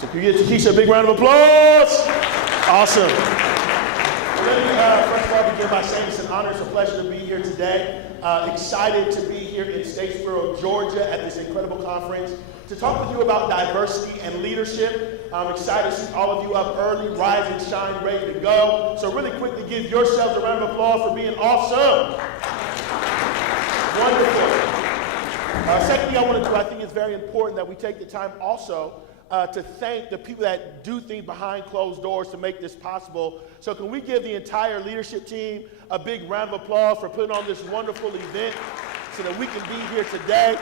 So can you give Takesha a big round of applause? Awesome. Let me first of all begin by saying it's an honor, it's a pleasure to be here today. Excited to be here in Statesboro, Georgia at this incredible conference to talk with you about diversity and leadership. I'm excited to see all of you up early, rise and shine, ready to go. So really quickly give yourselves a round of applause for being awesome. Wonderful. Secondly, I think it's very important that we take the time also to thank the people that do things behind closed doors to make this possible. So can we give the entire leadership team a big round of applause for putting on this wonderful event so that we can be here today.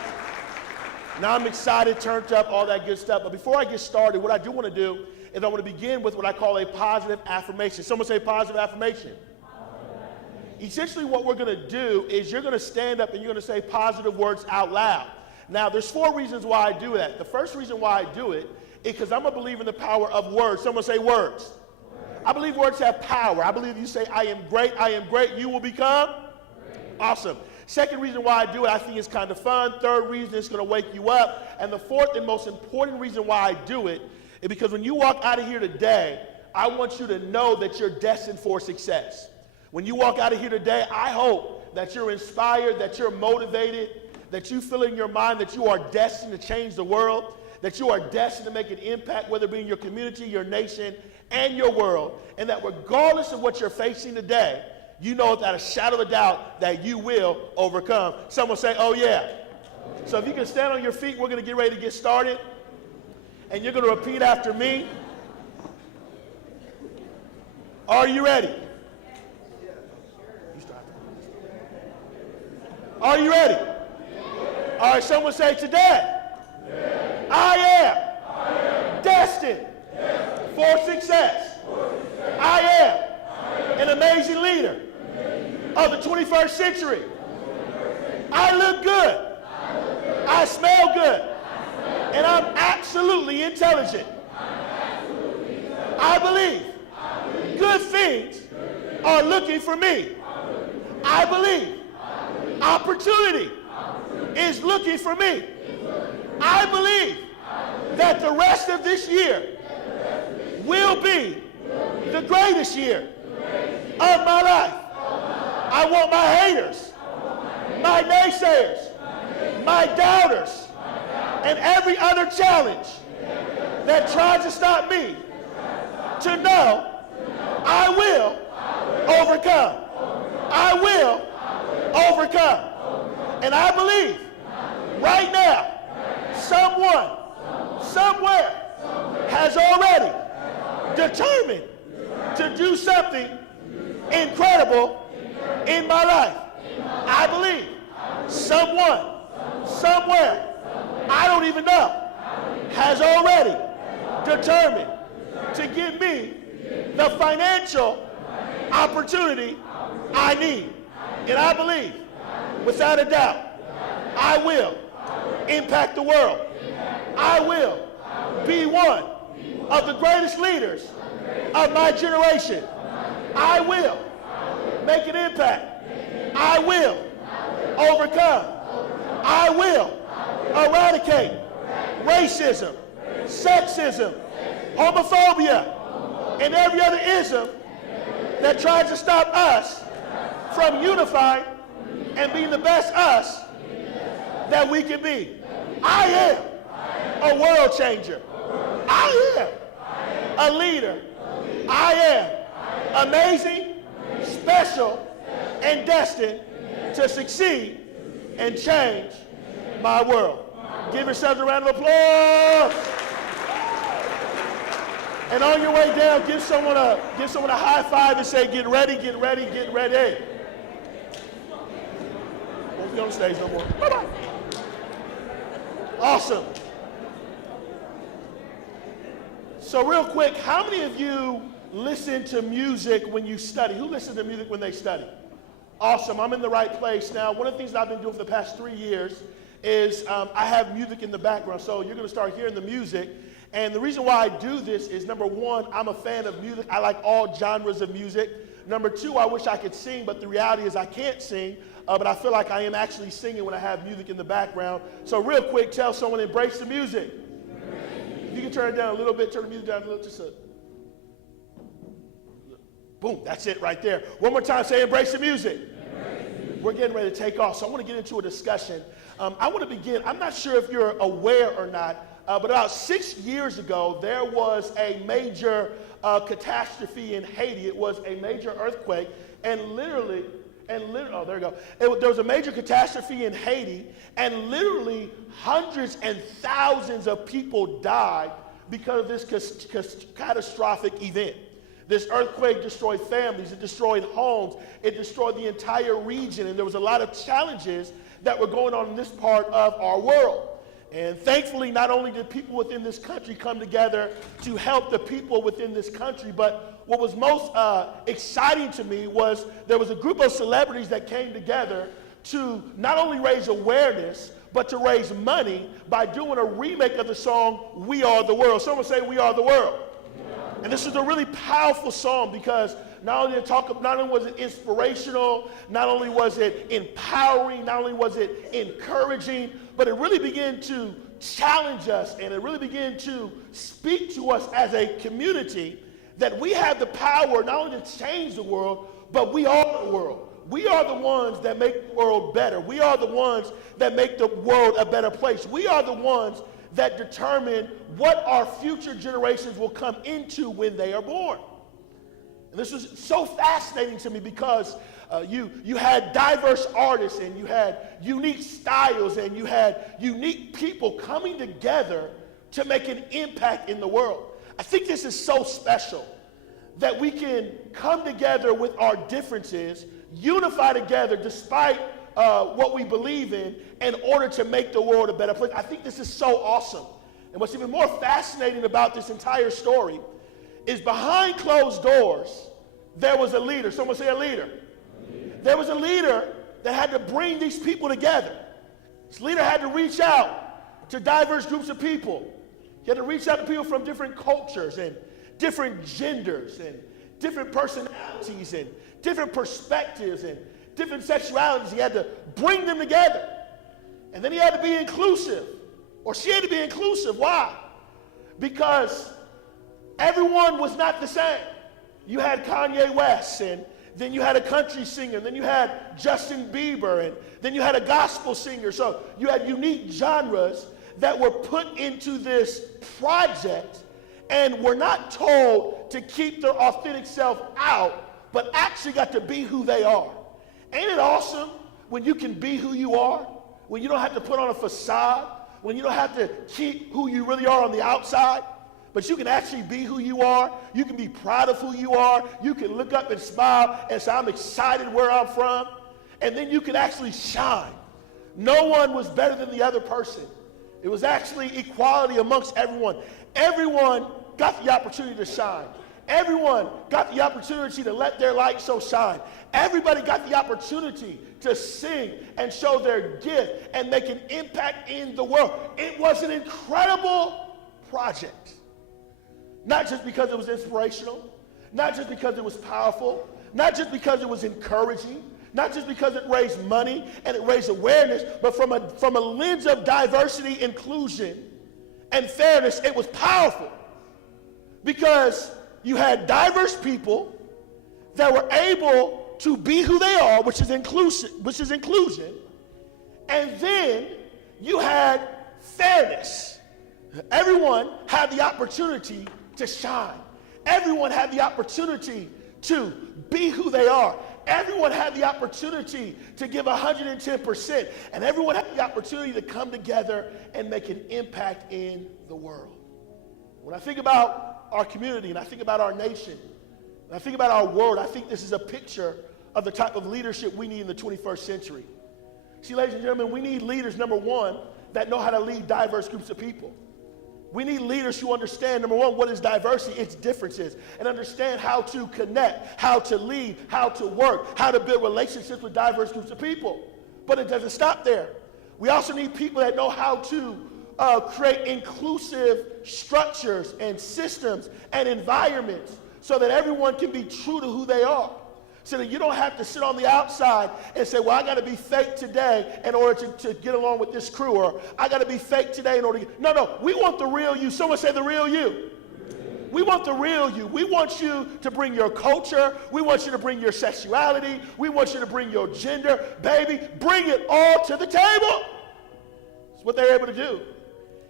Now I'm excited, turned up, all that good stuff. But before I get started, what I do want to do is I want to begin with what I call a positive affirmation. Someone say positive affirmation. Essentially what we're going to do is you're going to stand up and you're going to say positive words out loud. Now there's 4 reasons why I do that. The first reason why I do it is because I'm a believer in the power of words. Someone say words. I believe words have power. I believe you say I am great, you will become great. Awesome. Second reason why I do it, I think it's kind of fun. Third reason, it's going to wake you up. And the fourth and most important reason why I do it is because when you walk out of here today, I want you to know that you're destined for success. When you walk out of here today, I hope that you're inspired, that you're motivated, that you feel in your mind that you are destined to change the world, that you are destined to make an impact, whether it be in your community, your nation, and your world, and that regardless of what you're facing today, you know without a shadow of a doubt that you will overcome. Someone say, oh yeah. So if you can stand on your feet, we're going to get ready to get started, and you're going to repeat after me. Are you ready? Are you ready? All right, someone say today. I am destined for success. I am an amazing leader of the 21st century. I look good. I smell good. And I'm absolutely intelligent. I believe good things are looking for me. I believe opportunity is looking for me. I believe that the rest of this year will be the greatest year of my life. I want my haters, my naysayers, my doubters, and every other challenge that tries to stop me to know I will overcome. I will overcome. And I believe right now, someone, somewhere has already determined to do something incredible in my life. I believe someone, somewhere, I don't even know, has already determined to give me the financial opportunity I need. And I believe, without a doubt, I will impact the world. I will be one of the greatest leaders of my generation. I will make an impact. I will overcome. I will eradicate racism, sexism, homophobia, and every other ism that tries to stop us from unifying and being the best us that we can be. I am a world changer. I am a leader. I am amazing, special, and destined to succeed and change my world. Give yourselves a round of applause. And on your way down, give someone a high five and say, get ready, get ready, get ready. Won't be on the stage no more. Bye-bye. Awesome. So real quick, how many of you listen to music when you study? Who listens to music when they study? Awesome, I'm in the right place. Now, one of the things that I've been doing for the past 3 years is I have music in the background. So you're gonna start hearing the music. And the reason why I do this is, number one, I'm a fan of music. I like all genres of music. Number two, I wish I could sing, but the reality is I can't sing. But I feel like I am actually singing when I have music in the background. So real quick, tell someone, embrace the music. you can turn it down a little bit, turn the music down a little, boom, that's it right there. One more time, say embrace the music. We're getting ready to take off, so I want to get into a discussion. I want to begin, I'm not sure if you're aware or not, but about 6 years ago, there was a major catastrophe in Haiti. It was a major earthquake, and literally, oh, there you go. There was a major catastrophe in Haiti, and literally hundreds and thousands of people died because of this catastrophic event. This earthquake destroyed families, it destroyed homes, it destroyed the entire region, and there was a lot of challenges that were going on in this part of our world. And thankfully, not only did people within this country come together to help the people within this country, but what was most exciting to me was there was a group of celebrities that came together to not only raise awareness, but to raise money by doing a remake of the song, We Are the World. Someone say, We Are the World. And this is a really powerful song because not only was it inspirational, not only was it empowering, not only was it encouraging, but it really began to challenge us and it really began to speak to us as a community that we have the power not only to change the world, but we are the world. We are the ones that make the world better. We are the ones that make the world a better place. We are the ones that determine what our future generations will come into when they are born. And this was so fascinating to me because you had diverse artists and you had unique styles and you had unique people coming together to make an impact in the world. I think this is so special that we can come together with our differences, unify together despite what we believe in order to make the world a better place. I think this is so awesome. And what's even more fascinating about this entire story is behind closed doors, there was a leader. Someone say a leader. There was a leader that had to bring these people together. This leader had to reach out to diverse groups of people. He had to reach out to people from different cultures and different genders and different personalities and different perspectives and different sexualities. He had to bring them together. And then he had to be inclusive, or she had to be inclusive. Why? Because everyone was not the same. You had Kanye West, and then you had a country singer, and then you had Justin Bieber, and then you had a gospel singer. So you had unique genres that were put into this project and were not told to keep their authentic self out, but actually got to be who they are. Ain't it awesome when you can be who you are, when you don't have to put on a facade, when you don't have to keep who you really are on the outside, but you can actually be who you are. You can be proud of who you are. You can look up and smile and say, I'm excited where I'm from. And then you can actually shine. No one was better than the other person. It was actually equality amongst everyone. Everyone got the opportunity to shine. Everyone got the opportunity to let their light so shine. Everybody got the opportunity to sing and show their gift and make an impact in the world. It was an incredible project. Not just because it was inspirational, not just because it was powerful, not just because it was encouraging, not just because it raised money and it raised awareness, but from a lens of diversity, inclusion, and fairness, it was powerful. Because you had diverse people that were able to be who they are, which is inclusion, and then you had fairness. Everyone had the opportunity to shine. Everyone had the opportunity to be who they are. Everyone had the opportunity to give 110%, and everyone had the opportunity to come together and make an impact in the world. When I think about our community and I think about our nation and I think about our world, I think this is a picture of the type of leadership we need in the 21st century. See, ladies and gentlemen, we need leaders, number one, that know how to lead diverse groups of people. We need leaders who understand, number one, what is diversity, its differences, and understand how to connect, how to lead, how to work, how to build relationships with diverse groups of people. But it doesn't stop there. We also need people that know how to create inclusive structures and systems and environments so that everyone can be true to who they are. so that you don't have to sit on the outside and say, well, I got to be fake today in order to get along with this crew, or I got to be fake today in order to get... No, we want the real you. Someone say the real you. We want the real you. We want you to bring your culture. We want you to bring your sexuality. We want you to bring your gender. Baby, bring it all to the table. That's what they're able to do.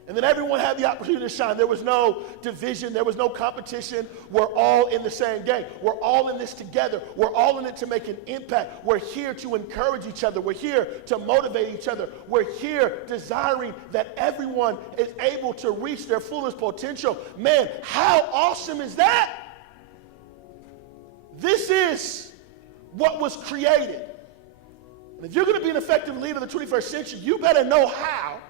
And then everyone had the opportunity to shine. There was no division. There was no competition. We're all in the same game. We're all in this together. We're all in it to make an impact. We're here to encourage each other. We're here to motivate each other. We're here desiring that everyone is able to reach their fullest potential. Man, how awesome is that? This is what was created. And if you're going to be an effective leader of the 21st century, you better know how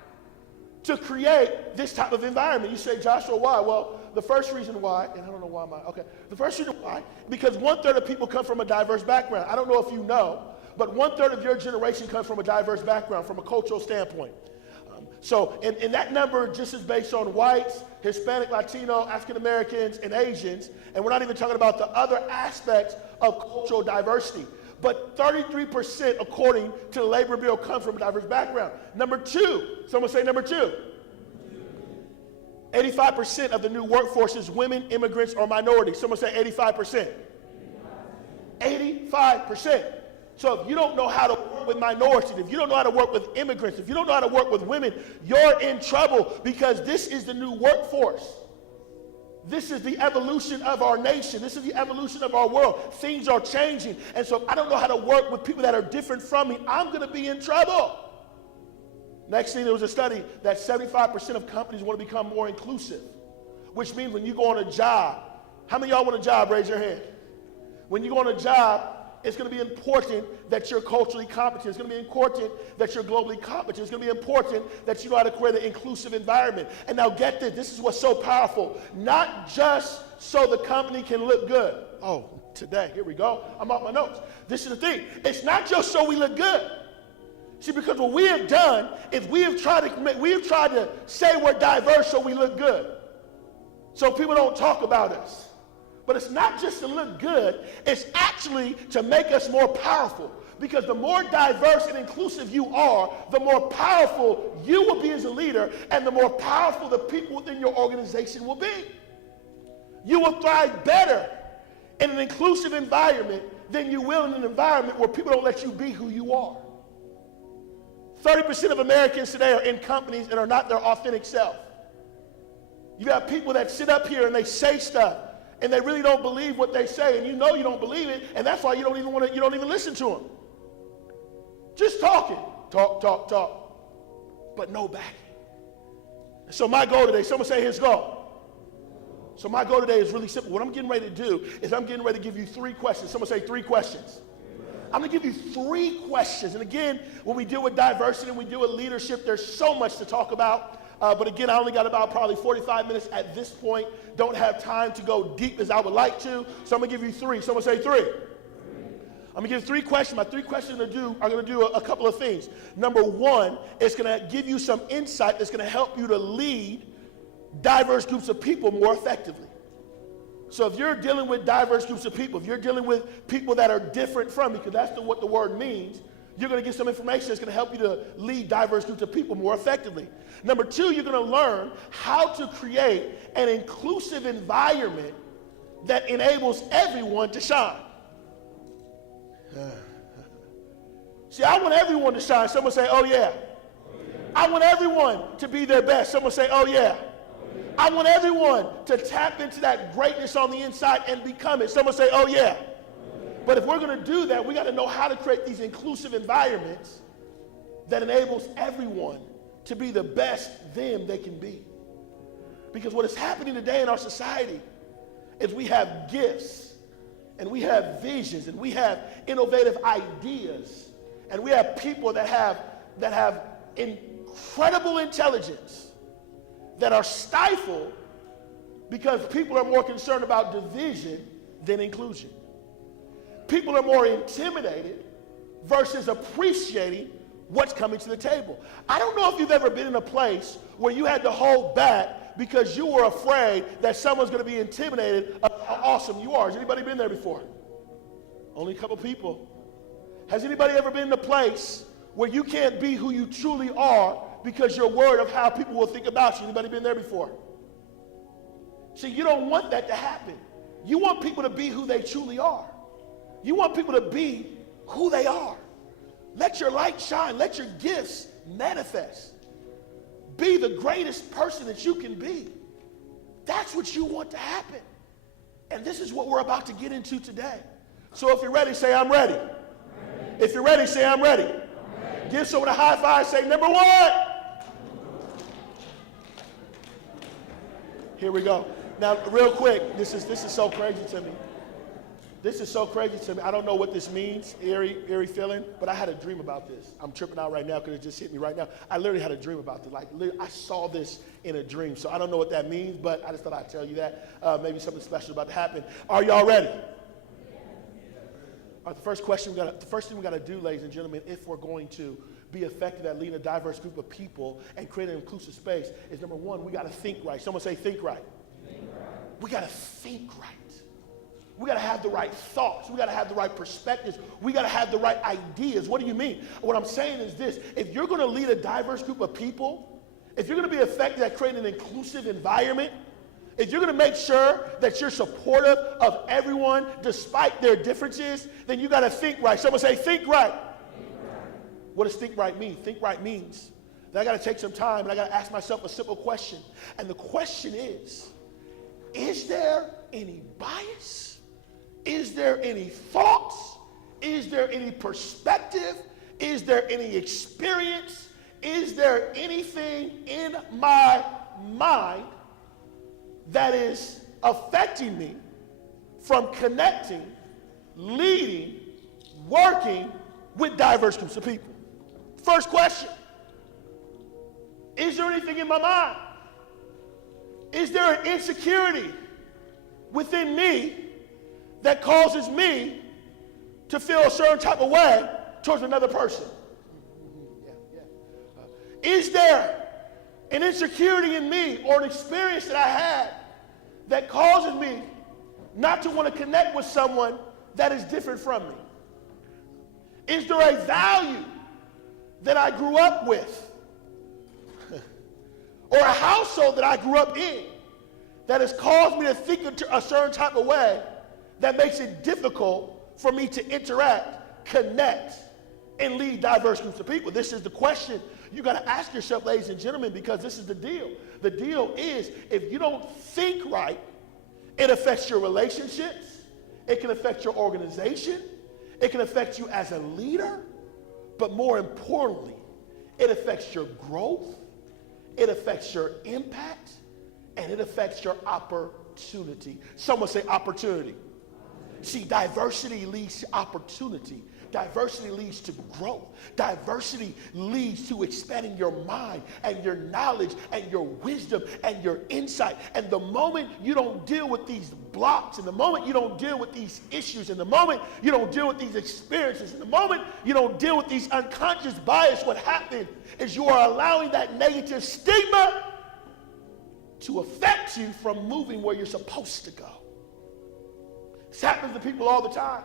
to create this type of environment. You say, Joshua, why? Well, the first reason why, and I don't know why the first reason why, because 1/3 of people come from a diverse background. I don't know if you know, but 1/3 of your generation comes from a diverse background from a cultural standpoint. And that number just is based on whites, Hispanic, Latino, African Americans, and Asians, and we're not even talking about the other aspects of cultural diversity. But 33%, according to the Labor Bill, come from a diverse background. Number two, someone say number two. 85% of the new workforce is women, immigrants, or minorities. Someone say 85%. 85%. So if you don't know how to work with minorities, if you don't know how to work with immigrants, if you don't know how to work with women, you're in trouble, because this is the new workforce. This is the evolution of our nation. This is the evolution of our world. Things are changing. And so if I don't know how to work with people that are different from me, I'm going to be in trouble. Next thing, there was a study that 75% of companies want to become more inclusive, which means when you go on a job, how many of y'all want a job? Raise your hand. When you go on a job, it's going to be important that you're culturally competent. It's going to be important that you're globally competent. It's going to be important that you know how to create an inclusive environment. And now get this. This is what's so powerful. Not just so the company can look good. Oh, today, here we go. I'm off my notes. This is the thing. It's not just so we look good. See, because what we have done is we have tried to say we're diverse so we look good, so people don't talk about us. But it's not just to look good, it's actually to make us more powerful. Because the more diverse and inclusive you are, the more powerful you will be as a leader, and the more powerful the people within your organization will be. You will thrive better in an inclusive environment than you will in an environment where people don't let you be who you are. 30% of Americans today are in companies and are not their authentic self. You have people that sit up here and they say stuff, and they really don't believe what they say, and you know you don't believe it, and that's why you don't even listen to them. Just talking. Talk. But no backing. So my goal today, someone say his goal. So my goal today is really simple. What I'm getting ready to do is I'm getting ready to give you 3 questions. Someone say 3 questions. I'm going to give you 3 questions. And again, when we deal with diversity and we deal with leadership, there's so much to talk about. But again, I only got about probably 45 minutes at this point. Don't have time to go deep as I would like to. So I'm going to give you 3. Someone say 3. I'm going to give 3 questions. My 3 questions are going to do a couple of things. Number 1, it's going to give you some insight that's going to help you to lead diverse groups of people more effectively. So if you're dealing with diverse groups of people, if you're dealing with people that are different from you, because that's what the word means, you're going to get some information that's going to help you to lead diverse groups of people more effectively. Number 2, you're going to learn how to create an inclusive environment that enables everyone to shine. See, I want everyone to shine. Someone say, oh yeah. I want everyone to be their best. Someone say, oh yeah. I want everyone to tap into that greatness on the inside and become it. Someone say, oh yeah. But if we're going to do that, we got to know how to create these inclusive environments that enables everyone to be the best them they can be. Because what is happening today in our society is we have gifts, and we have visions, and we have innovative ideas, and we have people that have incredible intelligence that are stifled because people are more concerned about division than inclusion. People are more intimidated versus appreciating what's coming to the table. I don't know if you've ever been in a place where you had to hold back because you were afraid that someone's going to be intimidated of how awesome you are. Has anybody been there before? Only a couple people. Has anybody ever been in a place where you can't be who you truly are because you're worried of how people will think about you? Anybody been there before? See, you don't want that to happen. You want people to be who they truly are. You want people to be who they are. Let your light shine. Let your gifts manifest. Be the greatest person that you can be. That's what you want to happen. And this is what we're about to get into today. So if you're ready, say, I'm ready. I'm ready. If you're ready, say, I'm ready. I'm ready. Give someone a high five, say, number one. Here we go. Now, real quick, this is so crazy to me. This is so crazy to me. I don't know what this means, eerie feeling, but I had a dream about this. I'm tripping out right now because it just hit me right now. I literally had a dream about this. Like, I saw this in a dream. So I don't know what that means, but I just thought I'd tell you that. Maybe something special about to happen. Are y'all ready? All right, the first thing we got to do, ladies and gentlemen, if we're going to be effective at leading a diverse group of people and create an inclusive space, is number one, we got to think right. Someone say think right. Think right. We got to think right. We got to have the right thoughts. We got to have the right perspectives. We got to have the right ideas. What do you mean? What I'm saying is this. If you're going to lead a diverse group of people, if you're going to be effective at creating an inclusive environment, if you're going to make sure that you're supportive of everyone despite their differences, then you got to think right. Someone say, think right. Think right. What does think right mean? Think right means that I got to take some time and I got to ask myself a simple question. And the question is there any bias? Is there any thoughts? Is there any perspective? Is there any experience? Is there anything in my mind that is affecting me from connecting, leading, working with diverse groups of people? First question. Is there anything in my mind? Is there an insecurity within me that causes me to feel a certain type of way towards another person? Is there an insecurity in me or an experience that I had that causes me not to want to connect with someone that is different from me? Is there a value that I grew up with or a household that I grew up in that has caused me to think a certain type of way that makes it difficult for me to interact, connect, and lead diverse groups of people? This is the question you got to ask yourself, ladies and gentlemen, because this is the deal. The deal is, if you don't think right, it affects your relationships, it can affect your organization, it can affect you as a leader, but more importantly, it affects your growth, it affects your impact, and it affects your opportunity. Someone say opportunity. See, diversity leads to opportunity. Diversity leads to growth. Diversity leads to expanding your mind and your knowledge and your wisdom and your insight. And the moment you don't deal with these blocks, and the moment you don't deal with these issues, and the moment you don't deal with these experiences, and the moment you don't deal with these unconscious bias, what happens is you are allowing that negative stigma to affect you from moving where you're supposed to go. This happens to people all the time.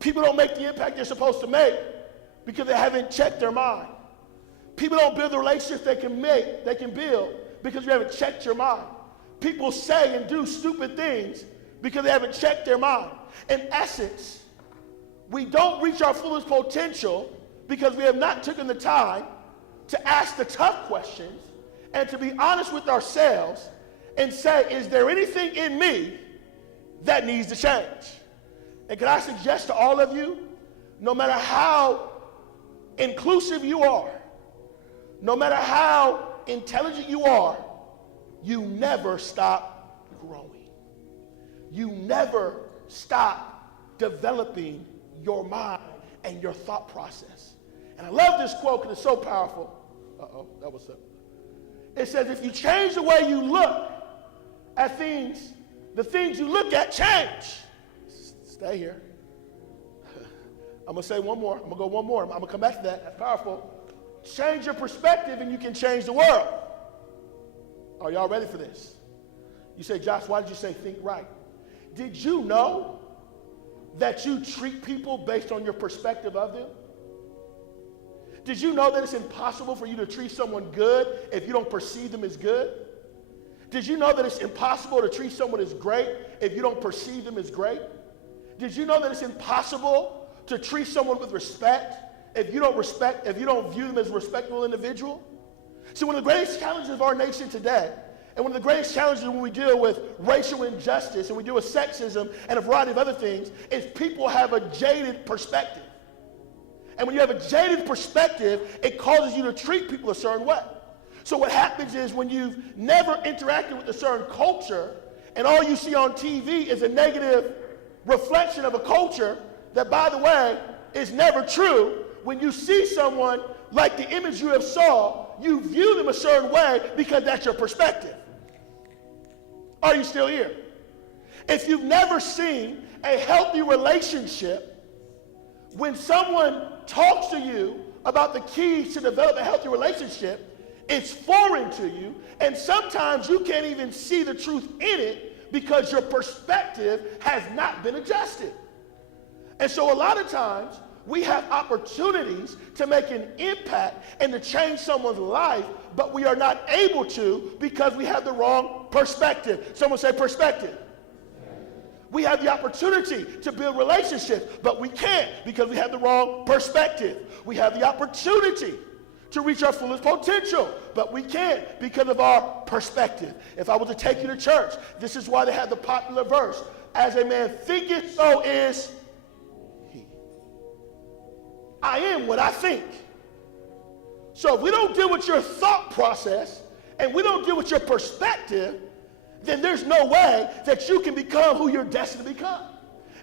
People don't make the impact they're supposed to make because they haven't checked their mind. People don't build the relationships they can build because you haven't checked your mind. People say and do stupid things because they haven't checked their mind. In essence, we don't reach our fullest potential because we have not taken the time to ask the tough questions and to be honest with ourselves and say, is there anything in me that needs to change? And can I suggest to all of you, no matter how inclusive you are, no matter how intelligent you are, you never stop growing. You never stop developing your mind and your thought process. And I love this quote because it's so powerful. Uh-oh, that was up. It says, if you change the way you look at things, the things you look at change. Stay here. I'm going to say one more. I'm going to go one more. I'm going to come back to that. That's powerful. Change your perspective and you can change the world. Are y'all ready for this? You say, Josh, why did you say think right? Did you know that you treat people based on your perspective of them? Did you know that it's impossible for you to treat someone good if you don't perceive them as good? Did you know that it's impossible to treat someone as great if you don't perceive them as great? Did you know that it's impossible to treat someone with respect if you don't view them as a respectable individual? See, one of the greatest challenges of our nation today, and one of the greatest challenges when we deal with racial injustice and we deal with sexism and a variety of other things, is people have a jaded perspective. And when you have a jaded perspective, it causes you to treat people a certain way. So what happens is when you've never interacted with a certain culture and all you see on TV is a negative reflection of a culture that, by the way, is never true, when you see someone like the image you have saw, you view them a certain way because that's your perspective. Are you still here? If you've never seen a healthy relationship, when someone talks to you about the keys to develop a healthy relationship, it's foreign to you, and sometimes you can't even see the truth in it because your perspective has not been adjusted. And so a lot of times we have opportunities to make an impact and to change someone's life, but we are not able to because we have the wrong perspective. Someone say perspective. We have the opportunity to build relationships, but we can't because we have the wrong perspective. We have the opportunity to reach our fullest potential, but we can't because of our perspective. If I was to take you to church, this is why they have the popular verse, as a man thinketh, so is he. I am what I think. So if we don't deal with your thought process and we don't deal with your perspective, then there's no way that you can become who you're destined to become.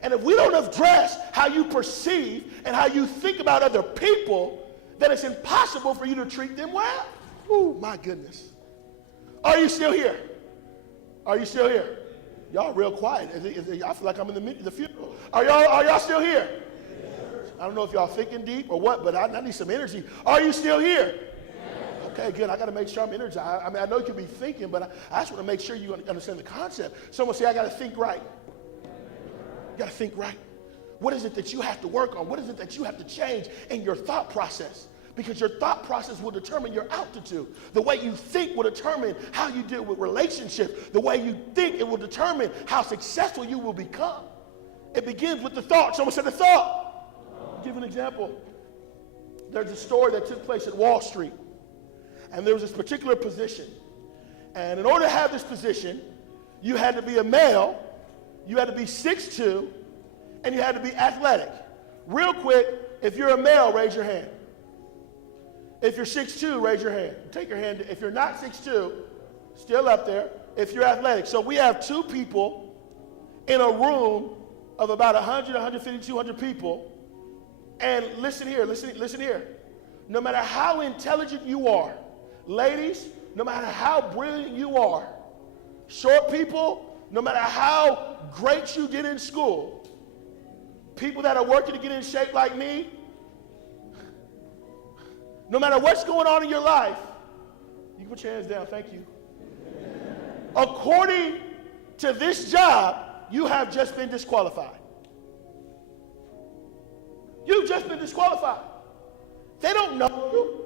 And if we don't address how you perceive and how you think about other people, then it's impossible for you to treat them well. Oh, my goodness. Are you still here? Are you still here? Y'all real quiet. I feel like I'm in the funeral. Are y'all still here? I don't know if y'all thinking deep or what, but I need some energy. Are you still here? Okay, good. I got to make sure I'm energized. I mean, I know you could be thinking, but I just want to make sure you understand the concept. Someone say, I got to think right. You got to think right. What is it that you have to work on? What is it that you have to change in your thought process? Because your thought process will determine your altitude. The way you think will determine how you deal with relationships. The way you think, it will determine how successful you will become. It begins with the thought. Someone said the thought. I'll give an example. There's a story that took place at Wall Street. And there was this particular position. And in order to have this position, you had to be a male, you had to be 6'2", and you had to be athletic. Real quick, if you're a male, raise your hand. If you're 6'2", raise your hand. Take your hand. If you're not 6'2", still up there. If you're athletic. So we have two people in a room of about 100, 150, 200 people. And listen here, listen here. No matter how intelligent you are, ladies, no matter how brilliant you are, short people, no matter how great you did in school, people that are working to get in shape like me, no matter what's going on in your life, you can put your hands down, thank you. According to this job, you have just been disqualified. You've just been disqualified. They don't know you.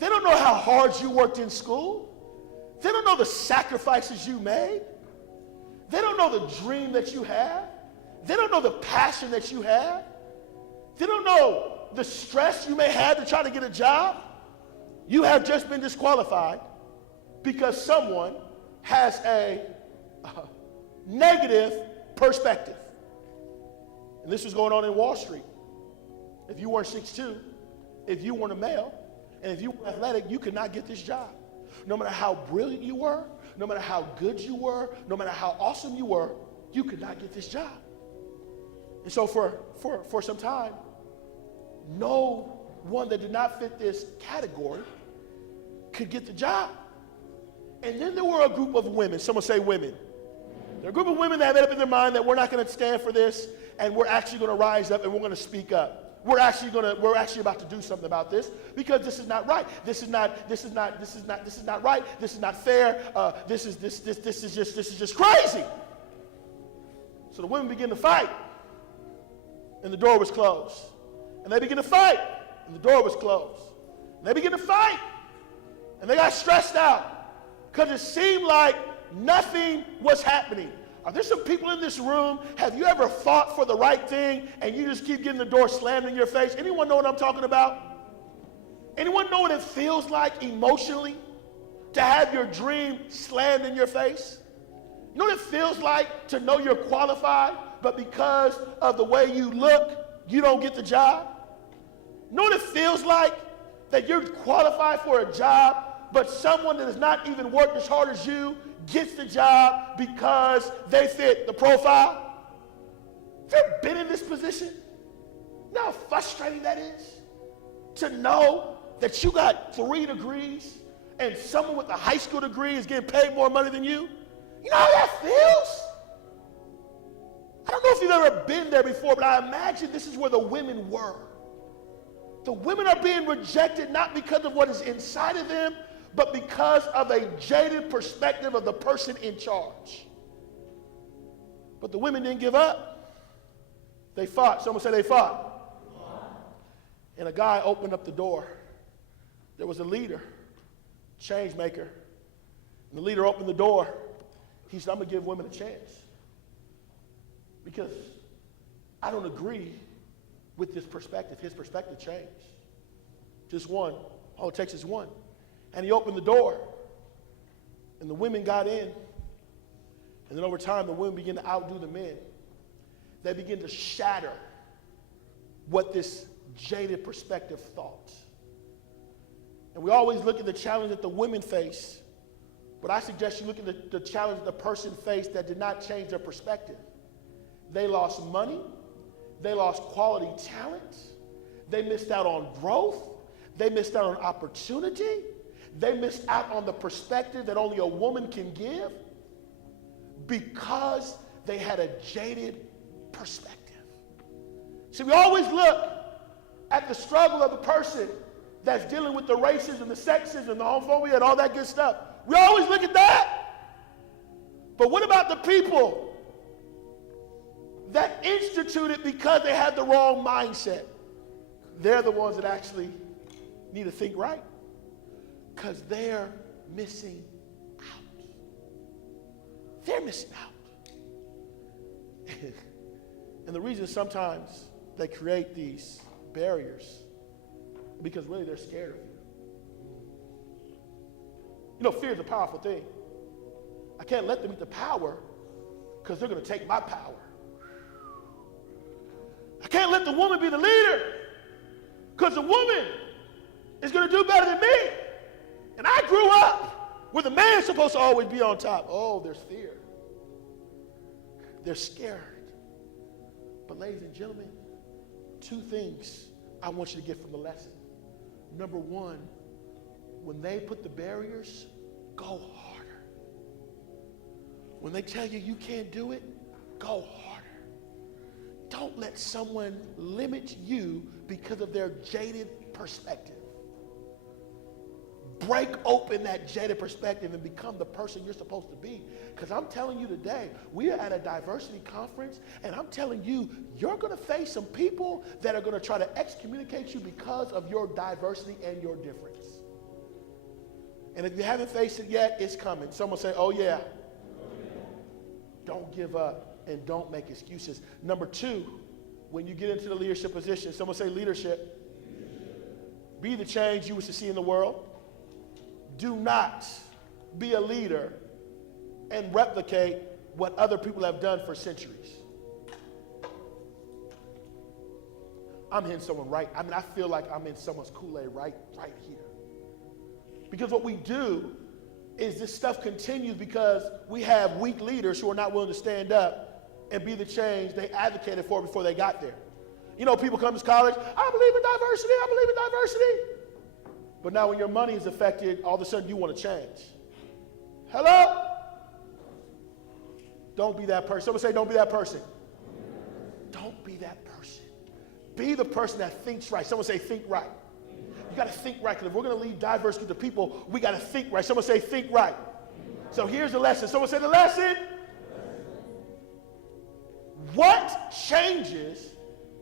They don't know how hard you worked in school. They don't know the sacrifices you made. They don't know the dream that you have. They don't know the passion that you have. They don't know the stress you may have to try to get a job. You have just been disqualified because someone has a negative perspective. And this was going on in Wall Street. If you weren't 6'2", if you weren't a male, and if you were athletic, you could not get this job. No matter how brilliant you were, no matter how good you were, no matter how awesome you were, you could not get this job. And so for some time, no one that did not fit this category could get the job. And then there were a group of women. Someone say women. There are a group of women that have made up in their mind that we're not going to stand for this, and we're actually going to rise up and we're going to speak up. We're actually about to do something about this because this is not right. This is not right. This is not fair. This is just crazy. So the women begin to fight. and the door was closed. And they began to fight, and the door was closed. And they began to fight, and they got stressed out because it seemed like nothing was happening. Are there some people in this room? Have you ever fought for the right thing and you just keep getting the door slammed in your face? Anyone know what I'm talking about? Anyone know what it feels like emotionally to have your dream slammed in your face? You know what it feels like to know you're qualified, but because of the way you look, you don't get the job? You know what it feels like that you're qualified for a job, but someone that has not even worked as hard as you gets the job because they fit the profile? Have you ever been in this position? You know how frustrating that is? To know that you got 3 degrees and someone with a high school degree is getting paid more money than you? You know how that feels? I don't know if you've ever been there before, but I imagine this is where the women were. The women are being rejected not because of what is inside of them, but because of a jaded perspective of the person in charge. But the women didn't give up. They fought. Someone say they fought. And a guy opened up the door. There was a leader, change maker. And the leader opened the door. He said, I'm going to give women a chance. Because I don't agree with this perspective. His perspective changed. Just one. All it takes is one. And he opened the door, and the women got in. And then over time, the women began to outdo the men. They began to shatter what this jaded perspective thought. And we always look at the challenge that the women face, but I suggest you look at the challenge that the person faced that did not change their perspective. They lost money. They lost quality talent. They missed out on growth. They missed out on opportunity. They missed out on the perspective that only a woman can give because they had a jaded perspective. See, we always look at the struggle of the person that's dealing with the racism, the sexism, the homophobia, and all that good stuff. We always look at that. But what about the people that instituted because they had the wrong mindset? They're the ones that actually need to think right. Because they're missing out. They're missing out. And the reason sometimes they create these barriers because really they're scared of you. You know, fear is a powerful thing. I can't let them get the power because they're going to take my power. I can't let the woman be the leader because the woman is going to do better than me. And I grew up where the man's supposed to always be on top. Oh, there's fear. They're scared. But ladies and gentlemen, 2 things I want you to get from the lesson. Number 1, when they put the barriers, go harder. When they tell you you can't do it, go harder. Don't let someone limit you because of their jaded perspective. Break open that jaded perspective and become the person you're supposed to be. Because I'm telling you today, we are at a diversity conference, and I'm telling you, you're going to face some people that are going to try to excommunicate you because of your diversity and your difference. And if you haven't faced it yet, it's coming. Someone say, oh yeah. Don't give up and don't make excuses. Number 2, when you get into the leadership position, someone say leadership. Be the change you wish to see in the world. Do not be a leader and replicate what other people have done for centuries. I'm hitting someone right. I mean, I feel like I'm in someone's Kool-Aid right here. Because what we do is this stuff continues because we have weak leaders who are not willing to stand up and be the change they advocated for before they got there. You know, people come to college, I believe in diversity, I believe in diversity. But now when your money is affected, all of a sudden you want to change. Hello? Don't be that person. Someone say, don't be that person. Don't be that person. Be the person that thinks right. Someone say, think right. You got to think right, because if we're going to lead diverse groups of people, we got to think right. Someone say, think right. So here's the lesson. Someone say the lesson. What changes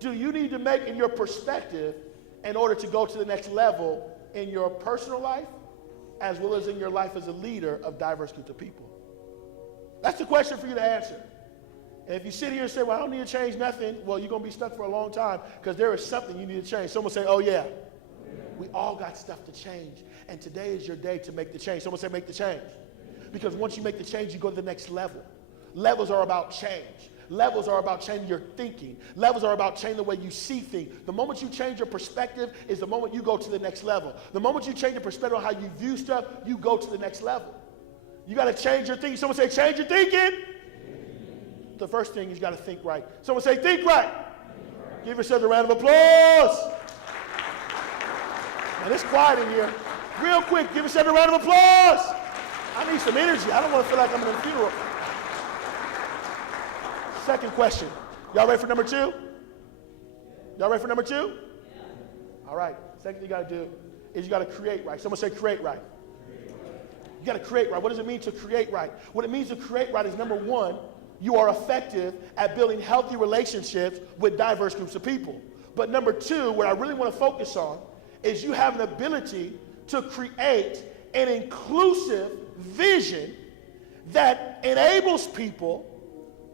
do you need to make in your perspective in order to go to the next level in your personal life as well as in your life as a leader of diverse groups of people? That's the question for you to answer. And if you sit here and say, well, I don't need to change nothing, well, you're going to be stuck for a long time because there is something you need to change. Someone say, oh, yeah. We all got stuff to change. And today is your day to make the change. Someone say, make the change. Because once you make the change, you go to the next level. Levels are about change. Levels are about changing your thinking. Levels are about changing the way you see things. The moment you change your perspective is the moment you go to the next level. The moment you change your perspective on how you view stuff, you go to the next level. You got to change your thinking. Someone say, change your thinking. The first thing is you got to think right. Someone say, think right. Give yourself a round of applause. Man, it's quiet in here. Real quick, give yourself a round of applause. I need some energy. I don't want to feel like I'm in a funeral. Second question. Y'all ready for number 2? Y'all ready for number 2? Yeah. All right. Second thing you got to do is you got to create right. Someone say create right. You got to create right. What does it mean to create right? What it means to create right is, number 1, you are effective at building healthy relationships with diverse groups of people. But number 2, what I really want to focus on is you have an ability to create an inclusive vision that enables people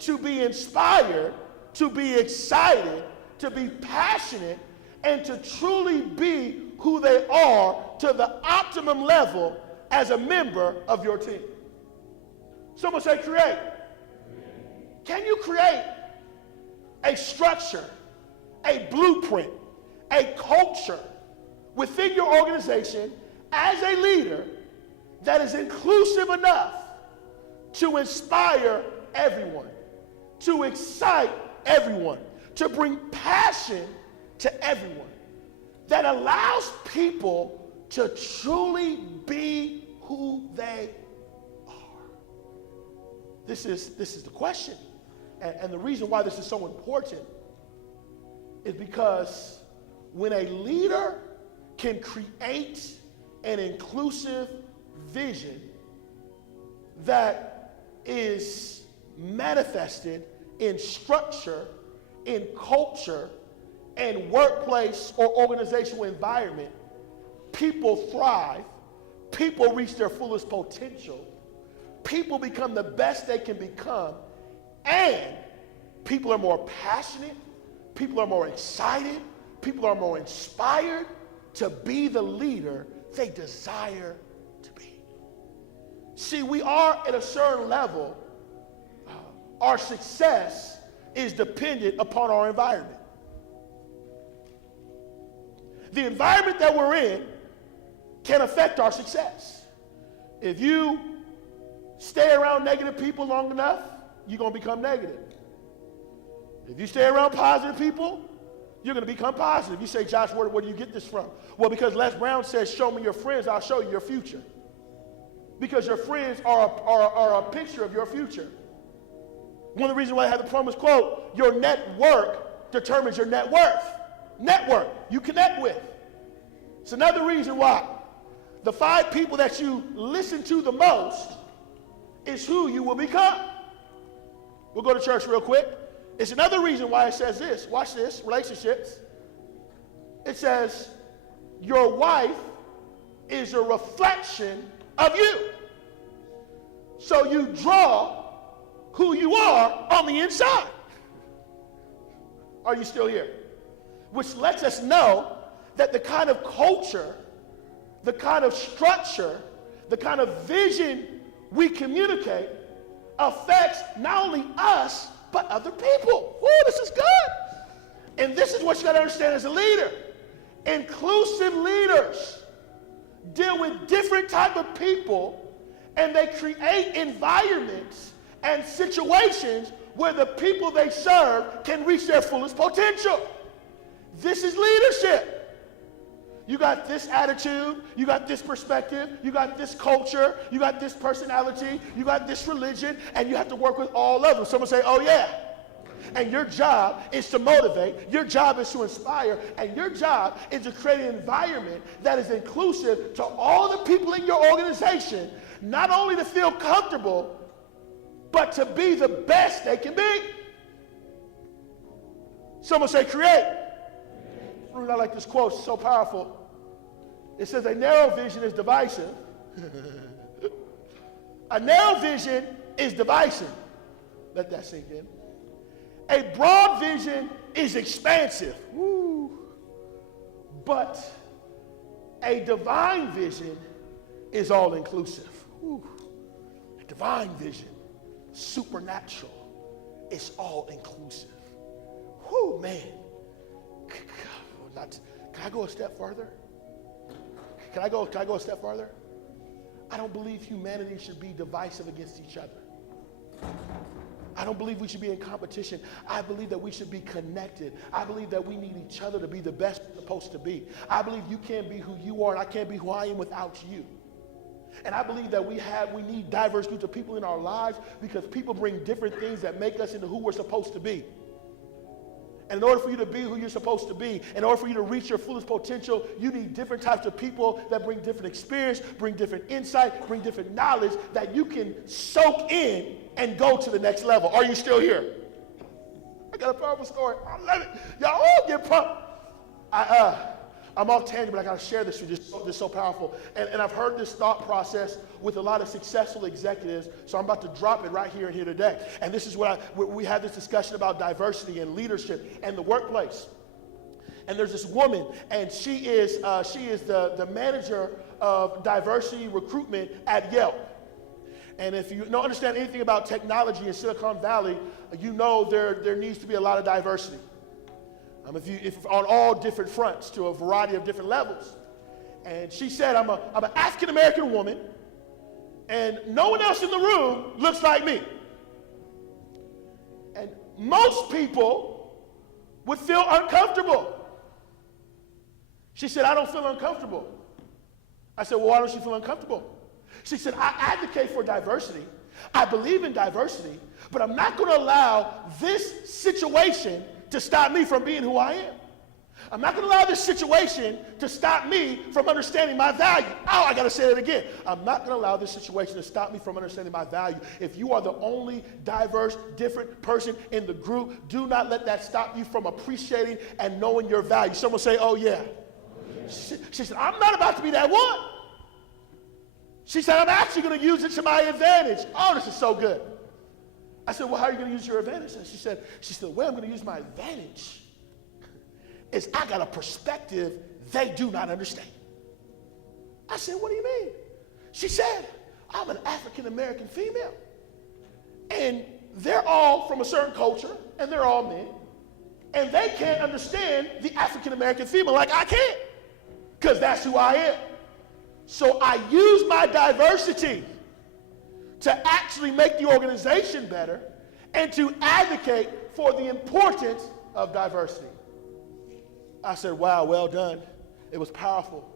to be inspired, to be excited, to be passionate, and to truly be who they are to the optimum level as a member of your team. Someone say create. Can you create a structure, a blueprint, a culture within your organization as a leader that is inclusive enough to inspire everyone, to excite everyone, to bring passion to everyone, that allows people to truly be who they are? This is the question. And the reason why this is so important is because when a leader can create an inclusive vision that is manifested in structure, in culture, and workplace or organizational environment, people thrive, people reach their fullest potential, people become the best they can become, and people are more passionate, people are more excited, people are more inspired to be the leader they desire to be. See, we are at a certain level, our success is dependent upon our environment. The environment that we're in can affect our success. If you stay around negative people long enough, you're going to become negative. If you stay around positive people, you're going to become positive. You say, Josh, where do you get this from? Well, because Les Brown says, show me your friends, I'll show you your future. Because your friends are a picture of your future. One of the reasons why I have the promise quote, your network determines your net worth. Network, you connect with. It's another reason why the 5 people that you listen to the most is who you will become. We'll go to church real quick. It's another reason why it says this. Watch this, relationships. It says, your wife is a reflection of you. So you draw who you are on the inside. Are you still here? Which lets us know that the kind of culture, the kind of structure, the kind of vision we communicate affects not only us, but other people. Ooh, this is good. And this is what you got to understand as a leader. Inclusive leaders deal with different type of people, and they create environments and situations where the people they serve can reach their fullest potential. This is leadership. You got this attitude, you got this perspective, you got this culture, you got this personality, you got this religion, and you have to work with all of them. Someone say, oh yeah. And your job is to motivate, your job is to inspire, and your job is to create an environment that is inclusive to all the people in your organization, not only to feel comfortable, but to be the best they can be. Someone say create. I like this quote, it's so powerful. It says a narrow vision is divisive. A narrow vision is divisive. Let that sink in. A broad vision is expansive. Woo. But a divine vision is all inclusive. Woo. A divine vision, supernatural, is all inclusive. Whoo, man. Can I go a step further? Can I go a step further? I don't believe humanity should be divisive against each other. I don't believe we should be in competition. I believe that we should be connected. I believe that we need each other to be the best we're supposed to be. I believe you can't be who you are and I can't be who I am without you. And I believe that we need diverse groups of people in our lives because people bring different things that make us into who we're supposed to be. And in order for you to be who you're supposed to be, in order for you to reach your fullest potential, you need different types of people that bring different experience, bring different insight, bring different knowledge that you can soak in and go to the next level. Are you still here? I got a powerful story. I love it. Y'all all get pumped. I'm off tangent, but I got to share this with you. This is so powerful. And I've heard this thought process with a lot of successful executives, so I'm about to drop it right here and here today. And this is we had this discussion about diversity and leadership and the workplace. And there's this woman, and she is the manager of diversity recruitment at Yelp. And if you don't understand anything about technology in Silicon Valley, you know there needs to be a lot of diversity. If on all different fronts to a variety of different levels. And she said, I'm an African-American woman, and no one else in the room looks like me. And most people would feel uncomfortable. She said, I don't feel uncomfortable. I said, well, why don't you feel uncomfortable? She said, I advocate for diversity. I believe in diversity, but I'm not going to allow this situation to stop me from being who I am. I'm not going to allow this situation to stop me from understanding my value. Oh, I got to say that again. I'm not going to allow this situation to stop me from understanding my value. If you are the only diverse, different person in the group, do not let that stop you from appreciating and knowing your value. Someone say, oh yeah. She said, I'm not about to be that one. She said, I'm actually going to use it to my advantage. Oh, this is so good. I said, well, how are you going to use your advantage? And she said, the way I'm going to use my advantage is I got a perspective they do not understand. I said, what do you mean? She said, I'm an African-American female. And they're all from a certain culture, and they're all men. And they can't understand the African-American female like I can, because that's who I am. So I use my diversity to actually make the organization better and to advocate for the importance of diversity. I said, wow, well done. It was powerful.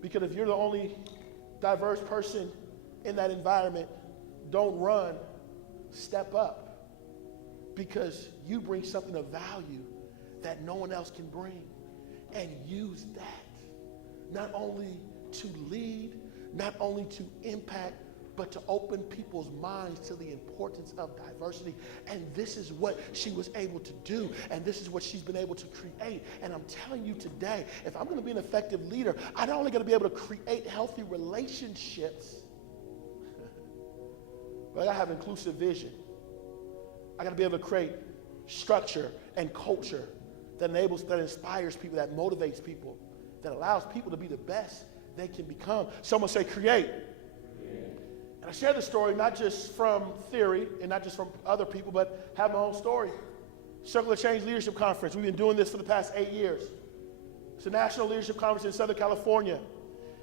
Because if you're the only diverse person in that environment, don't run, step up. Because you bring something of value that no one else can bring. And use that, not only to lead, not only to impact, but to open people's minds to the importance of diversity. And this is what she was able to do. And this is what she's been able to create. And I'm telling you today, if I'm going to be an effective leader, I'm not only going to be able to create healthy relationships, but I got to have inclusive vision. I got to be able to create structure and culture that inspires people, that motivates people, that allows people to be the best they can become. Someone say create. And I share this story not just from theory and not just from other people, but have my own story. Circle of Change Leadership Conference. We've been doing this for the past 8 years. It's a national leadership conference in Southern California.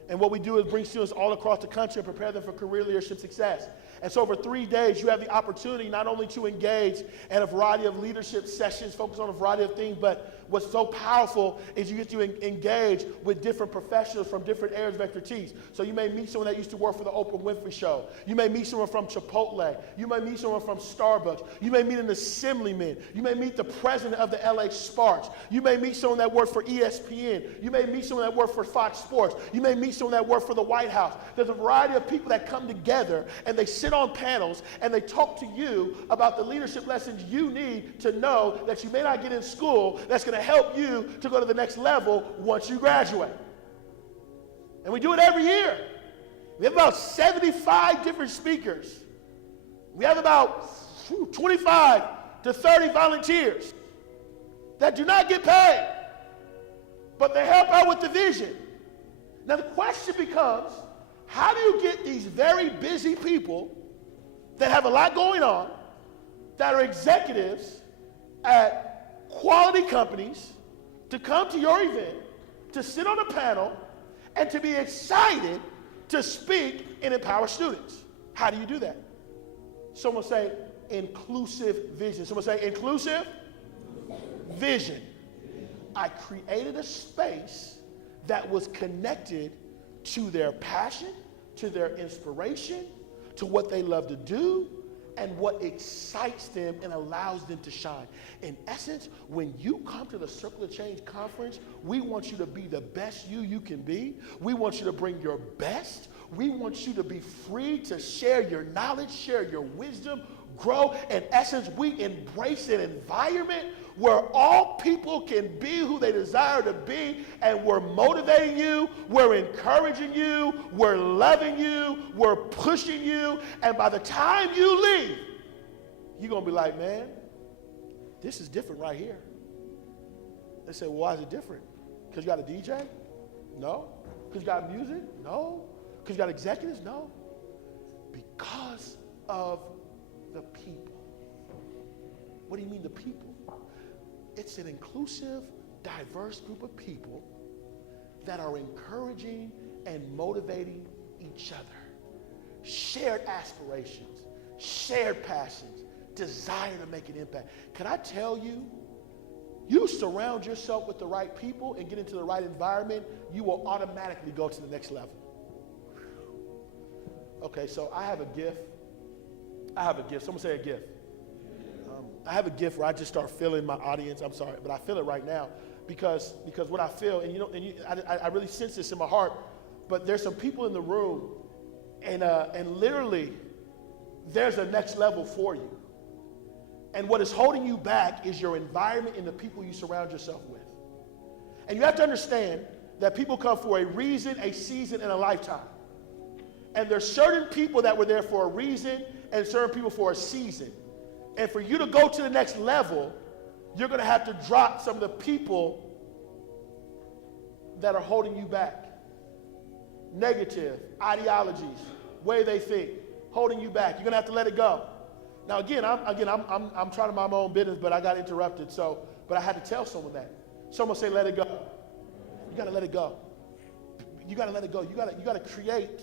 And what we do is bring students all across the country and prepare them for career leadership success. And so over 3 days, you have the opportunity not only to engage in a variety of leadership sessions, focus on a variety of things, but what's so powerful is you get to engage with different professionals from different areas of expertise. So you may meet someone that used to work for the Oprah Winfrey Show. You may meet someone from Chipotle. You may meet someone from Starbucks. You may meet an assemblyman. You may meet the president of the LA Sparks. You may meet someone that works for ESPN. You may meet someone that works for Fox Sports. You may meet someone that works for the White House. There's a variety of people that come together and they sit on panels and they talk to you about the leadership lessons you need to know that you may not get in school that's going to help you to go to the next level once you graduate. And we do it every year. We have about 75 different speakers. We have about 25 to 30 volunteers that do not get paid, but they help out with the vision. Now the question becomes, how do you get these very busy people that have a lot going on, that are executives at quality companies, to come to your event, to sit on a panel, and to be excited to speak and empower students? How do you do that? Someone say inclusive vision. Someone say inclusive vision. I created a space that was connected to their passion, to their inspiration, to what they love to do, and what excites them and allows them to shine. In essence, when you come to the Circle of Change conference, we want you to be the best you can be. We want you to bring your best. We want you to be free to share your knowledge, share your wisdom, grow. In essence, we embrace an environment where all people can be who they desire to be, and we're motivating you, we're encouraging you, we're loving you, we're pushing you, and by the time you leave, you're going to be like, man, this is different right here. They say, well, why is it different? Because you got a DJ? No. Because you got music? No. Because you got executives? No. Because of the people. What do you mean the people? It's an inclusive, diverse group of people that are encouraging and motivating each other. Shared aspirations, shared passions, desire to make an impact. Can I tell you, you surround yourself with the right people and get into the right environment, you will automatically go to the next level. Okay, so I have a gift. Someone say a gift. I have a gift where I just start feeling my audience. I'm sorry, but I feel it right now because what I feel, I really sense this in my heart. But there's some people in the room, and literally, there's a next level for you. And what is holding you back is your environment and the people you surround yourself with. And you have to understand that people come for a reason, a season, and a lifetime. And there's certain people that were there for a reason, and certain people for a season. And for you to go to the next level, you're going to have to drop some of the people that are holding you back. Negative ideologies, way they think, holding you back. You're going to have to let it go. Now, again, I'm trying to mind my own business, but I got interrupted. But I had to tell someone that. Someone say, let it go. You got to let it go. You got to let it go. You got to create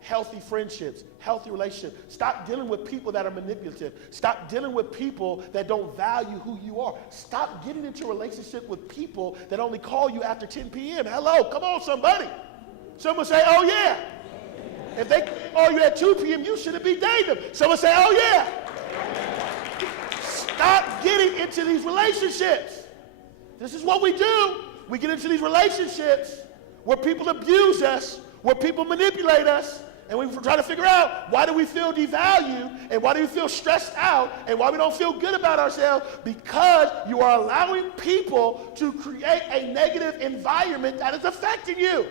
healthy friendships, healthy relationships. Stop dealing with people that are manipulative. Stop dealing with people that don't value who you are. Stop getting into a relationship with people that only call you after 10 p.m. Hello, come on, somebody. Someone say, oh yeah. If they call you at 2 p.m., you shouldn't be dating them. Someone say, oh yeah. Stop getting into these relationships. This is what we do. We get into these relationships where people abuse us, where people manipulate us, and we try to figure out, why do we feel devalued, and why do we feel stressed out, and why we don't feel good about ourselves? Because you are allowing people to create a negative environment that is affecting you.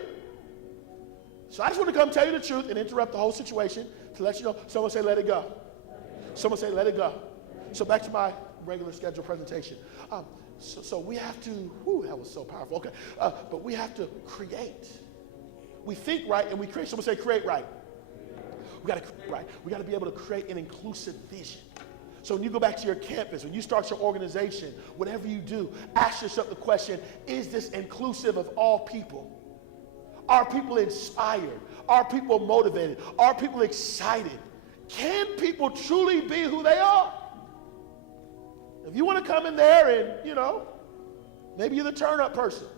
So I just want to come tell you the truth and interrupt the whole situation to let you know. Someone say, let it go. Someone say, let it go. So back to my regular scheduled presentation. So we have to, that was so powerful. Okay, but we have to create. We think right and we create. Someone say, create right. We got to create right. We got to be able to create an inclusive vision. So when you go back to your campus, when you start your organization, whatever you do, ask yourself the question, is this inclusive of all people? Are people inspired? Are people motivated? Are people excited? Can people truly be who they are? If you want to come in there and, Maybe you're the turn-up person.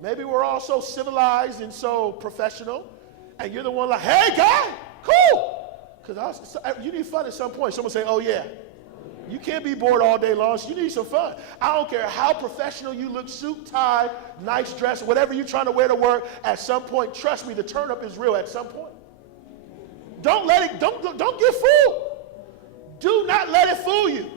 Maybe we're all so civilized and so professional, and you're the one like, hey, guy, cool. Because you need fun at some point. Someone say, oh, yeah. You can't be bored all day long, so you need some fun. I don't care how professional you look, suit, tie, nice dress, whatever you're trying to wear to work, at some point, trust me, the turn-up is real at some point. Don't get fooled. Do not let it fool you.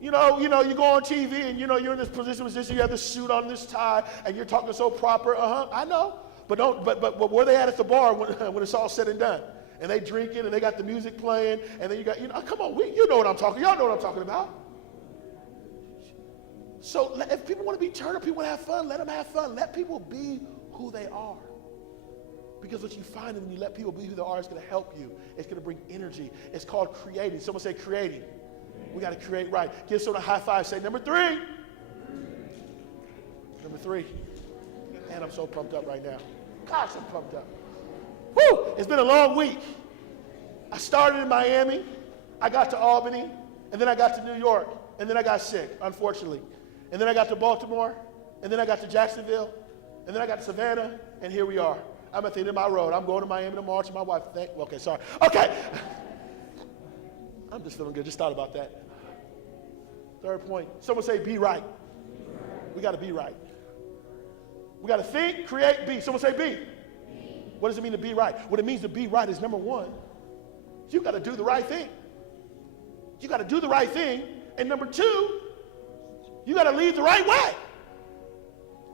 You go on TV and, you're in this position, you have this suit on, this tie, and you're talking so proper. I know. But where they at the bar when it's all said and done? And they drinking and they got the music playing, and then you got, come on, you know what I'm talking, y'all know what I'm talking about. So if people want to be turned up, people want to have fun, let them have fun. Let people be who they are. Because what you find is when you let people be who they are, it's going to help you. It's going to bring energy. It's called creating. Someone say creating. We got to create right. Give someone a high five. Say number 3. Number 3. Man, I'm so pumped up right now. Gosh, I'm pumped up. Woo! It's been a long week. I started in Miami. I got to Albany. And then I got to New York. And then I got sick, unfortunately. And then I got to Baltimore. And then I got to Jacksonville. And then I got to Savannah. And here we are. I'm at the end of my road. I'm going to Miami to March. My wife, okay, sorry. Okay. I'm just feeling good. Just thought about that. Third point. Someone say be right. We got to be right. We got to think, create, be. Someone say be. What does it mean to be right? What it means to be right is, number 1, you got to do the right thing. You got to do the right thing. And number 2, you got to lead the right way.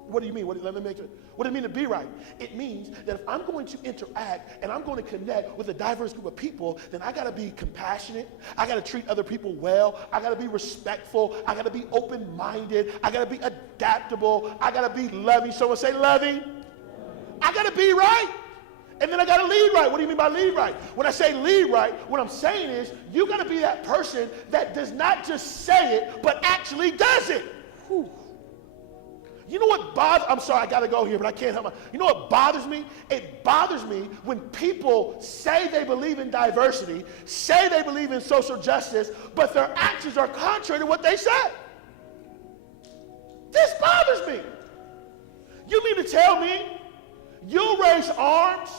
What do you mean? Let me make it. What does it mean to be right? It means that if I'm going to interact and I'm going to connect with a diverse group of people, then I got to be compassionate. I got to treat other people well. I got to be respectful. I got to be open-minded. I got to be adaptable. I got to be loving. Someone say loving. I got to be right. And then I got to lead right. What do you mean by lead right? When I say lead right, what I'm saying is you got to be that person that does not just say it, but actually does it. Whew. You know what bothers, I'm sorry, I got to go here, but I can't help myself. You know what bothers me? It bothers me when people say they believe in diversity, say they believe in social justice, but their actions are contrary to what they say. This bothers me. You mean to tell me you'll raise arms?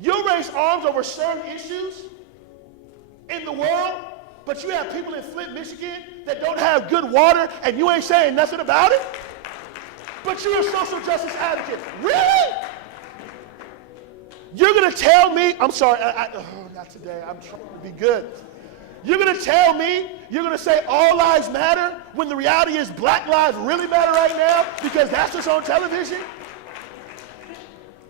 You'll raise arms over certain issues in the world, but you have people in Flint, Michigan that don't have good water and you ain't saying nothing about it? But you're a social justice advocate. Really? You're going to tell me, I'm sorry, not today, I'm trying to be good. You're going to tell me, you're going to say all lives matter when the reality is black lives really matter right now because that's what's on television?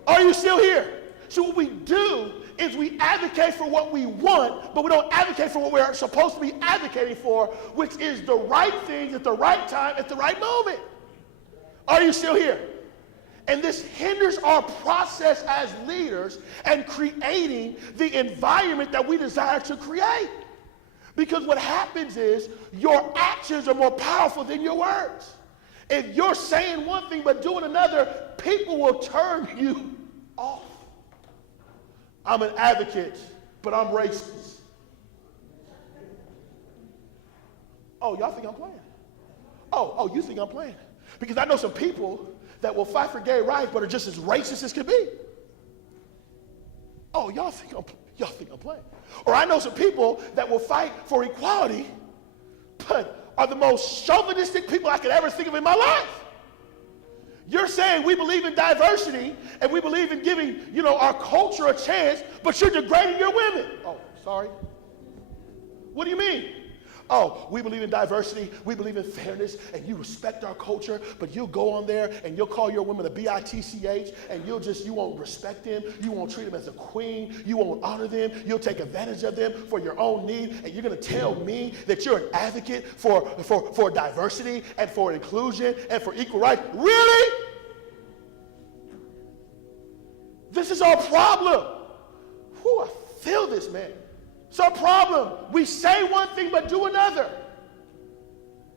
Are you still here? So what we do is we advocate for what we want, but we don't advocate for what we're supposed to be advocating for, which is the right thing at the right time at the right moment. Are you still here? And this hinders our process as leaders and creating the environment that we desire to create. Because what happens is your actions are more powerful than your words. If you're saying one thing but doing another, people will turn you off. I'm an advocate, but I'm racist. Oh, y'all think I'm playing? Oh, you think I'm playing? Because I know some people that will fight for gay rights but are just as racist as can be. Oh, y'all think I'm playing? Or I know some people that will fight for equality but are the most chauvinistic people I could ever think of in my life. You're saying we believe in diversity and we believe in giving, our culture a chance, but you're degrading your women. Oh, sorry. What do you mean? Oh, we believe in diversity, we believe in fairness, and you respect our culture, but you'll go on there and you'll call your women a bitch, and you won't respect them, you won't treat them as a queen, you won't honor them, you'll take advantage of them for your own need, and you're going to tell me that you're an advocate for diversity and for inclusion and for equal rights? Really? This is our problem. Whew, I feel this, man. It's our problem. We say one thing but do another.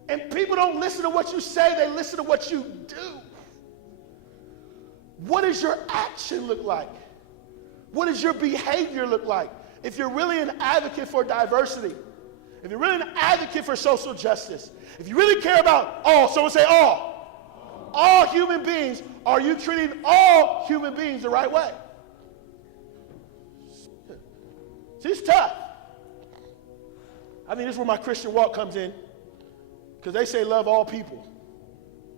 And people don't listen to what you say, they listen to what you do. What does your action look like? What does your behavior look like? If you're really an advocate for diversity if you're really an advocate for social justice, if you really care about all, someone say all human beings, are you treating all human beings the right way? See, it's tough. I think this is where my Christian walk comes in, because they say love all people.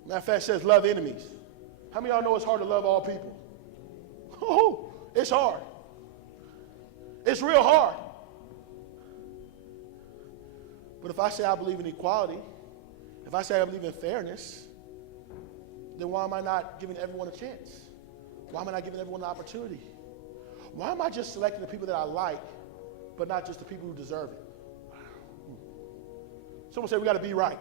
Matter of fact, it says love enemies. How many of y'all know it's hard to love all people? Oh, it's hard. It's real hard. But if I say I believe in equality, if I say I believe in fairness, then why am I not giving everyone a chance? Why am I not giving everyone an opportunity? Why am I just selecting the people that I like, but not just the people who deserve it? Someone said we got to be right,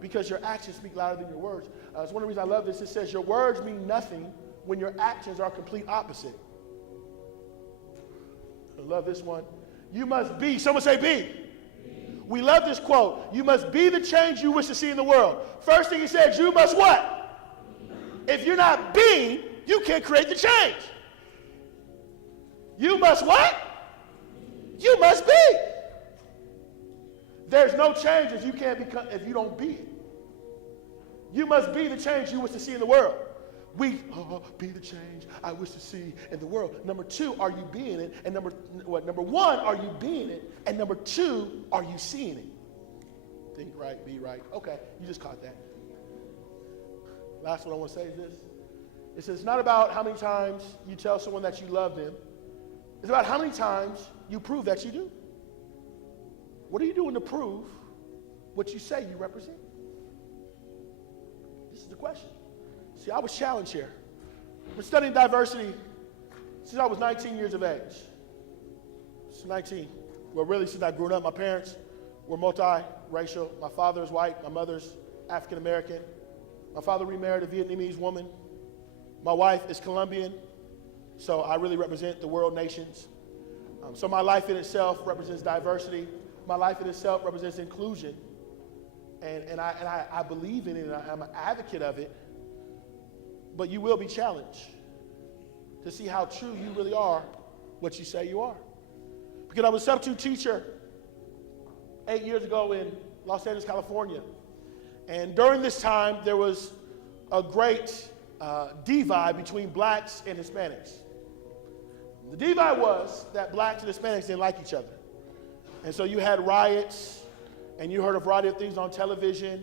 because your actions speak louder than your words. It's one of the reasons I love this. It says your words mean nothing when your actions are complete opposite. I love this one. You must be. Someone say be. We love this quote. You must be the change you wish to see in the world. First thing he says, you must what? If you're not being, you can't create the change. You must what? You must be. There's no change if you can't become, if you don't be it. You must be the change you wish to see in the world. We be the change I wish to see in the world. Number two, are you being it? And number one, are you being it? And number two, are you seeing it? Think right, be right. Okay, you just caught that. Last one I want to say is this. It says it's not about how many times you tell someone that you love them. It's about how many times you prove that you do. What are you doing to prove what you say you represent? This is the question. See, I was challenged here. I've been studying diversity since I was 19 years of age. Since 19. Well, really, since I grew up. My parents were multiracial. My father is white. My mother's African American. My father remarried a Vietnamese woman. My wife is Colombian. So I really represent the world nations. So my life in itself represents diversity. My life in itself represents inclusion. And I believe in it, and I'm an advocate of it. But you will be challenged to see how true you really are, what you say you are. Because I was a substitute teacher 8 years ago in Los Angeles, California. And during this time, there was a great divide between blacks and Hispanics. The divide was that blacks and Hispanics didn't like each other. And so you had riots, and you heard a variety of things on television.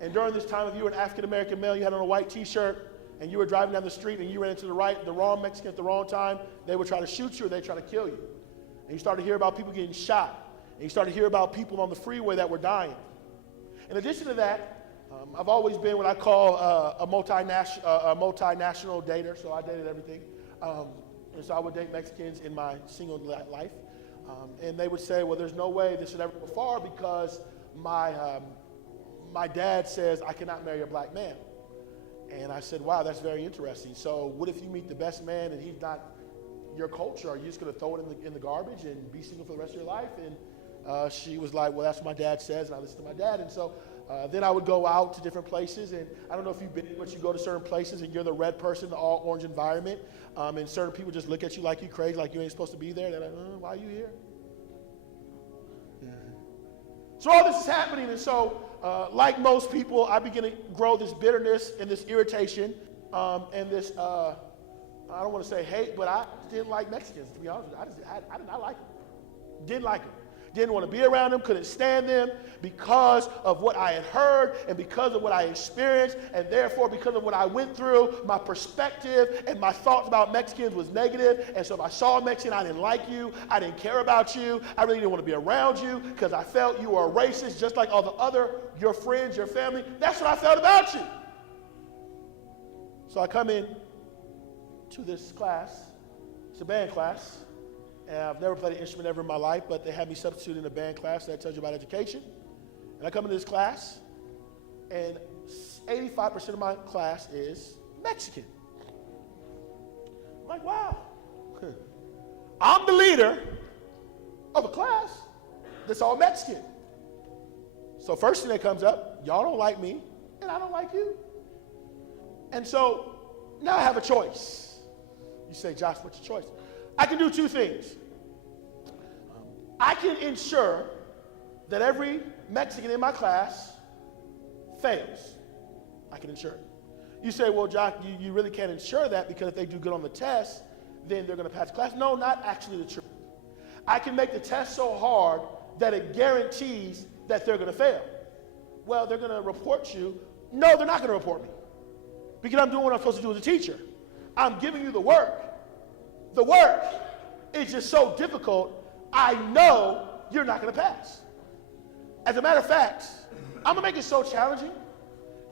And during this time, if you were an African-American male, you had on a white t-shirt, and you were driving down the street, and you ran into the wrong Mexican at the wrong time, they would try to shoot you, or they'd try to kill you. And you started to hear about people getting shot. And you started to hear about people on the freeway that were dying. In addition to that, I've always been what I call a multinational dater, so I dated everything. And so I would date Mexicans in my single life. And they would say, well, there's no way this should ever go far because my dad says I cannot marry a black man. And I said, wow, that's very interesting. So what if you meet the best man and he's not your culture? Are you just going to throw it in the garbage and be single for the rest of your life? And she was like, well, that's what my dad says, and I listen to my dad. And so then I would go out to different places, and I don't know if you've been, but you go to certain places and you're the red person in the all orange environment, and certain people just look at you like you crazy, like you ain't supposed to be there. They're like, why are you here? So all this is happening, and so like most people, I begin to grow this bitterness and this irritation and this, I don't want to say hate, but I didn't like Mexicans, to be honest with you. I did not like them. Didn't like them. Didn't want to be around them, couldn't stand them because of what I had heard and because of what I experienced, and therefore because of what I went through, my perspective and my thoughts about Mexicans was negative. And so if I saw a Mexican, I didn't like you, I didn't care about you, I really didn't want to be around you because I felt you were a racist just like all the other, your friends, your family. That's what I felt about you. So I come in to this class, it's a band class. And I've never played an instrument ever in my life, but they had me substitute in a band class that tells you about education. And I come into this class, and 85% of my class is Mexican. I'm like, wow. I'm the leader of a class that's all Mexican. So first thing that comes up, y'all don't like me, and I don't like you. And so now I have a choice. You say, Josh, what's your choice? I can do two things. I can ensure that every Mexican in my class fails. I can ensure it. You say, well, Jock, you really can't ensure that because if they do good on the test, then they're going to pass the class. No, not actually the truth. I can make the test so hard that it guarantees that they're going to fail. Well, they're going to report you. No, they're not going to report me because I'm doing what I'm supposed to do as a teacher. I'm giving you the work. The work is just so difficult, I know you're not going to pass. As a matter of fact, I'm going to make it so challenging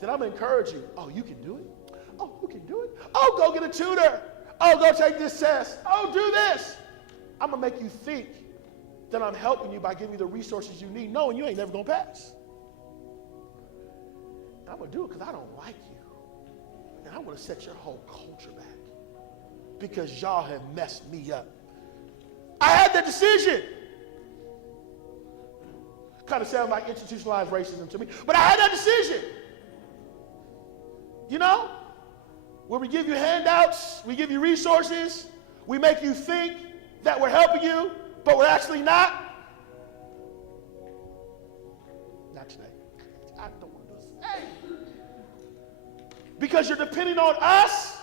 that I'm going to encourage you. Oh, you can do it? Oh, you can do it? Oh, go get a tutor. Oh, go take this test. Oh, do this. I'm going to make you think that I'm helping you by giving you the resources you need, knowing you ain't never going to pass. And I'm going to do it because I don't like you. And I want to set your whole culture back because y'all have messed me up. I had that decision. Kind of sounds like institutionalized racism to me, but I had that decision. You know, where we give you handouts, we give you resources, we make you think that we're helping you, but we're actually not. Not today. I don't want to say. Because you're depending on us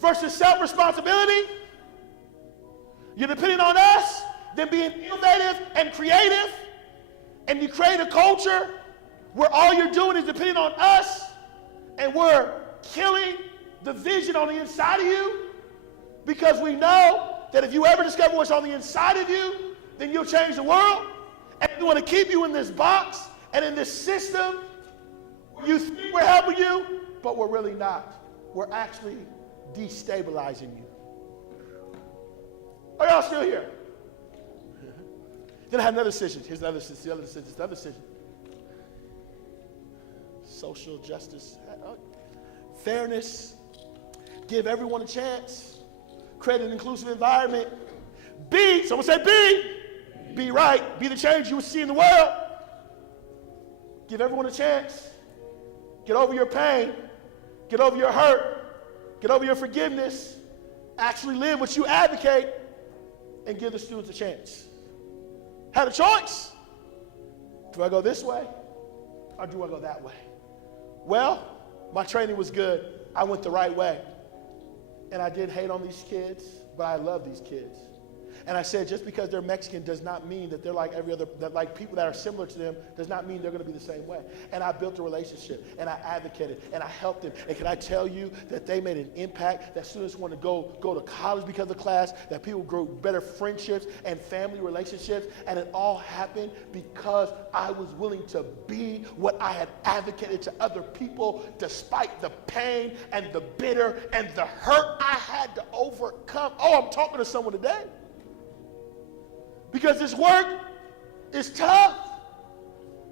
versus self-responsibility. You're depending on us than being innovative and creative. And you create a culture where all you're doing is depending on us, and we're killing the vision on the inside of you because we know that if you ever discover what's on the inside of you, then you'll change the world. And we want to keep you in this box and in this system. You think we're helping you, but we're really not. We're actually destabilizing you. Are y'all still here? Then I had another decision. Here's another decision. The other decision. The other decision. Social justice, fairness, give everyone a chance, create an inclusive environment. Be, someone say be right, be the change you will see in the world. Give everyone a chance. Get over your pain, get over your hurt, get over your forgiveness, actually live what you advocate, and give the students a chance. Had a choice. Do I go this way or do I go that way? Well, my training was good. I went the right way. And I did hate on these kids, but I love these kids. And I said, just because they're Mexican does not mean that they're like every other, that like people that are similar to them does not mean they're going to be the same way. And I built a relationship, and I advocated, and I helped them. And can I tell you that they made an impact, that students want to go to college because of the class, that people grow better friendships and family relationships, and it all happened because I was willing to be what I had advocated to other people despite the pain and the bitter and the hurt I had to overcome. Oh, I'm talking to someone today. Because this work is tough.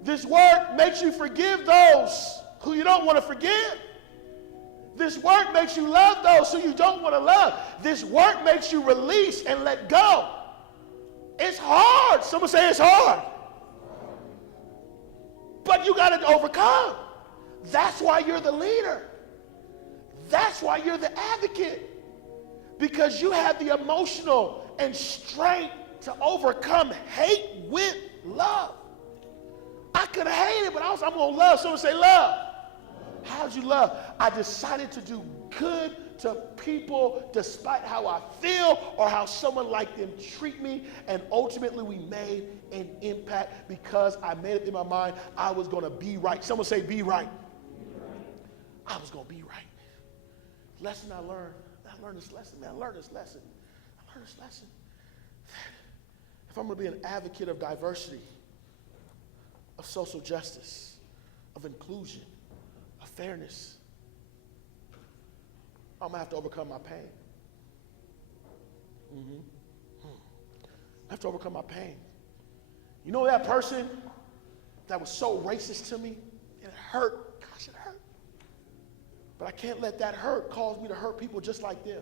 This work makes you forgive those who you don't want to forgive. This work makes you love those who you don't want to love. This work makes you release and let go. It's hard. Someone say it's hard. But you got to overcome. That's why you're the leader. That's why you're the advocate. Because you have the emotional and strength to overcome hate with love. I could have hated, but I'm going to love. Someone say love. How'd you love? I decided to do good to people despite how I feel or how someone like them treat me. And ultimately we made an impact because I made it in my mind I was going to be right. Someone say be right. I was going to be right. Lesson I learned. I learned this lesson. If I'm going to be an advocate of diversity, of social justice, of inclusion, of fairness, I'm going to have to overcome my pain. I have to overcome my pain. You know that person that was so racist to me? And it hurt. Gosh, it hurt. But I can't let that hurt cause me to hurt people just like them.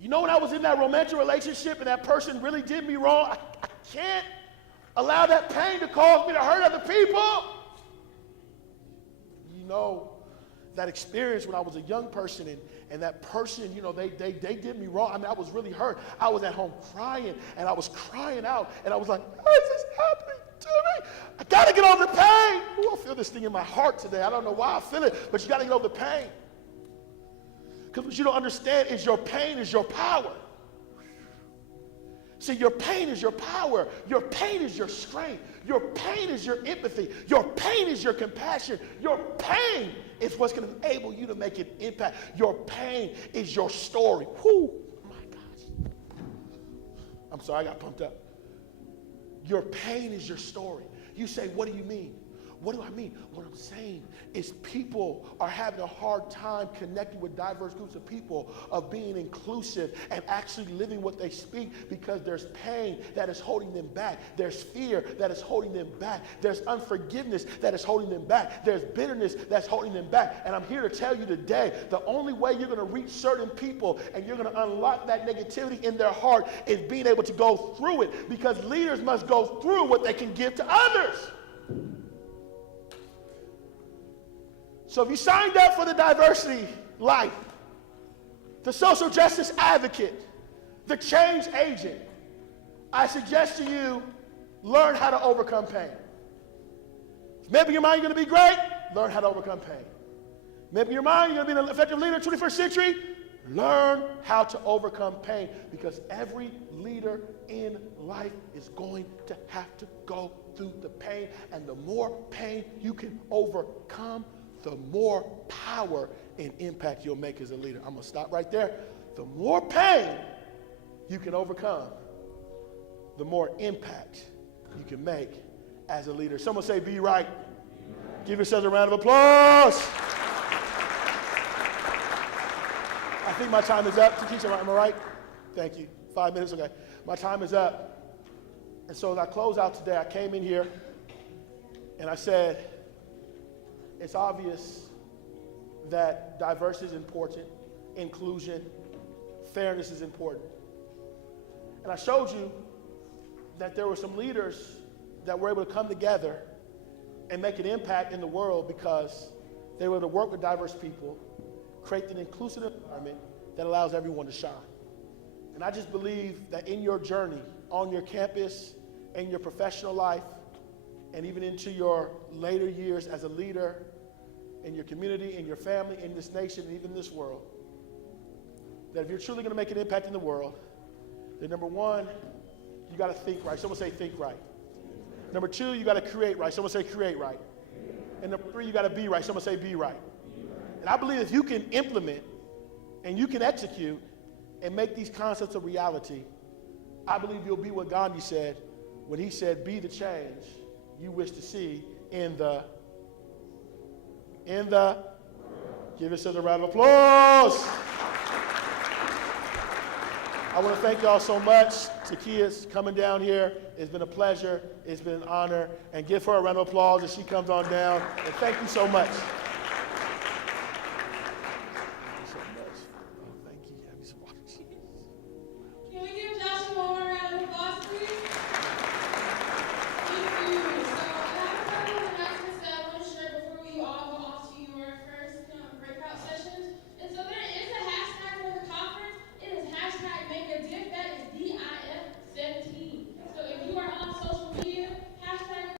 You know when I was in that romantic relationship and that person really did me wrong, I can't allow that pain to cause me to hurt other people. You know that experience when I was a young person, and that person, you know, they did me wrong. I mean, I was really hurt. I was at home crying, and I was crying out, and I was like, why is this happening to me? I got to get over the pain. Ooh, I feel this thing in my heart today. I don't know why I feel it, but you got to get over the pain. Because what you don't understand is your pain is your power. See, your pain is your power. Your pain is your strength. Your pain is your empathy. Your pain is your compassion. Your pain is what's going to enable you to make an impact. Your pain is your story. Whoo, my gosh. I'm sorry, I got pumped up. Your pain is your story. You say, what do you mean? What do I mean? What I'm saying is people are having a hard time connecting with diverse groups of people, of being inclusive and actually living what they speak, because there's pain that is holding them back. There's fear that is holding them back. There's unforgiveness that is holding them back. There's bitterness that's holding them back. And I'm here to tell you today, the only way you're going to reach certain people and you're going to unlock that negativity in their heart is being able to go through it, because leaders must go through what they can give to others. So if you signed up for the diversity life, the social justice advocate, the change agent, I suggest to you, learn how to overcome pain. Maybe your mind you're going to be great, learn how to overcome pain. Maybe your mind you're going to be an effective leader in the 21st century, learn how to overcome pain, because every leader in life is going to have to go through the pain, and the more pain you can overcome, the more power and impact you'll make as a leader. I'm going to stop right there. The more pain you can overcome, the more impact you can make as a leader. Someone say, be right. Give yourselves a round of applause. I think my time is up. Takesha, am I right? Thank you. 5 minutes, okay. My time is up. And so as I close out today, I came in here and I said, it's obvious that diversity is important, inclusion, fairness is important. And I showed you that there were some leaders that were able to come together and make an impact in the world because they were able to work with diverse people, create an inclusive environment that allows everyone to shine. And I just believe that in your journey, on your campus, in your professional life, and even into your later years as a leader in your community, in your family, in this nation, and even this world, that if you're truly going to make an impact in the world, then number one, you got to think right. Someone say think right. Number two, you got to create right. Someone say create right. And number three, you got to be right. Someone say be right. And I believe if you can implement and you can execute and make these concepts a reality, I believe you'll be what Gandhi said when he said, be the change you wish to see in the, give yourself a round of applause. I want to thank y'all so much. Takia's coming down here. It's been a pleasure. It's been an honor. And give her a round of applause as she comes on down. And thank you so much.